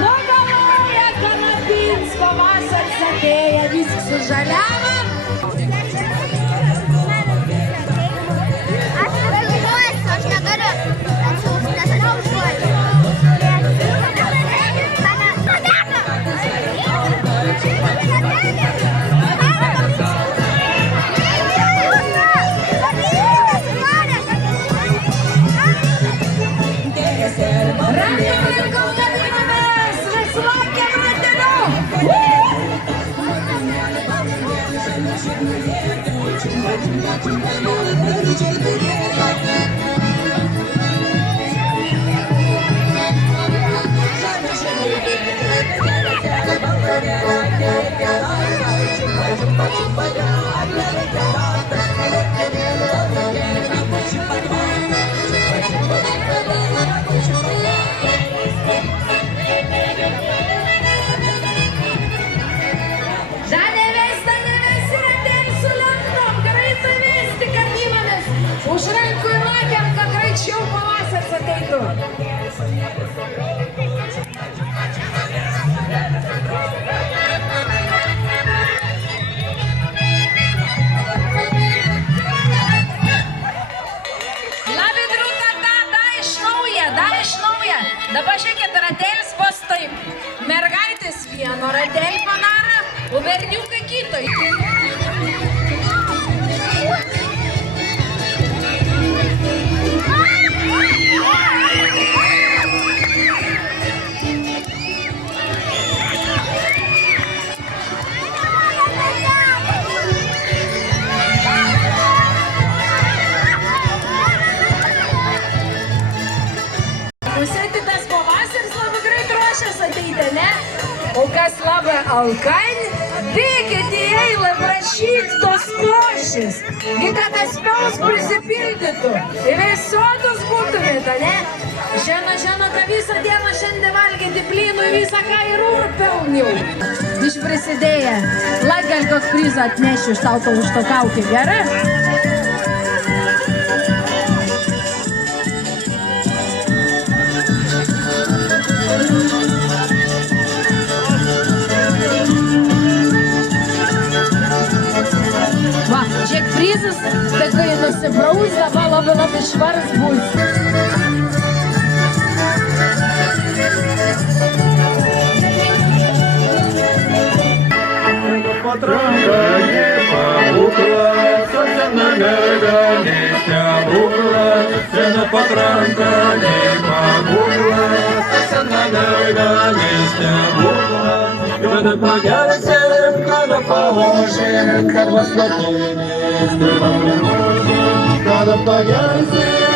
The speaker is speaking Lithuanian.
Nugalvoja kanapins, pavasaris atėja, viskas sužaliavo. Aš negaliu. Nes aš neužuoju. Už rankų ir lakiam, kad greičiau pavasaris ateitų. Labai drūta, dar iš nauja. Dabar žiūrėkit, ratelis bus taip. Mergaitės vieno ratelį padaro, o berniukai kito. Pusėti tas pavasaris labai greit ruošiasi ateiti, ne? O kas labai alkani, bėkit į eilę prašyt tos košės. Gi kad tas piaus prisipildytų ir visotus būtumėte, ne? Žino, kad visą dieną šiandien valgyti blynų ir visą ką ir urpiauniau. Iš prisidėję, gal koks prizą atnešiu iš tau už to kaukį, gerai? Va, žiūrėk, prizas, tai kai nusibraus, dabar labai švaras bus. Patranka не погубла, сосна мерга не стябугла, сена Patranka не погубла, сосна мерга не стябугла. Когда появится, когда положим, когда сладкими, когда появится.